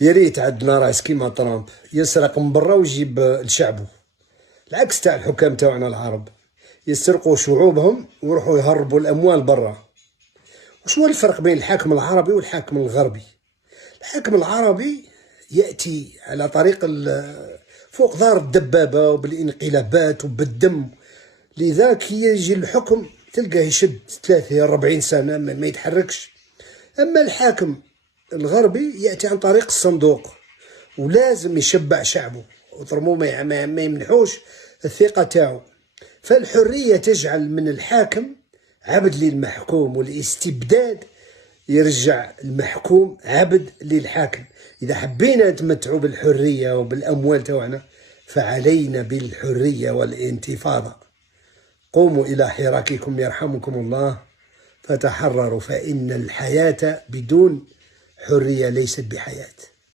يا ريت عندنا رئيس كيما ترامب يسرق من برا ويجيب لشعبه، العكس تاع الحكام تاعنا العرب، يسرقوا شعوبهم ويروحوا يهربوا الاموال برا. وش هو الفرق بين الحاكم العربي والحاكم الغربي؟ الحاكم العربي ياتي على طريق فوق ظهر الدبابه وبالانقلابات وبالدم، لذاك يجي الحكم تلقاه يشد 30 40 سنه ما يتحركش. اما الحاكم الغربي ياتي عن طريق الصندوق، ولازم يشبع شعبه وطرمو ما يمنحوش الثقة تاعو. فالحرية تجعل من الحاكم عبد للمحكوم، والاستبداد يرجع المحكوم عبد للحاكم. إذا حبينا نتمتعوا بالحرية وبالأموال تاعنا فعلينا بالحرية والانتفاضة. قوموا إلى حراككم يرحمكم الله، فتحرروا، فإن الحياة بدون حرية ليست بحياة.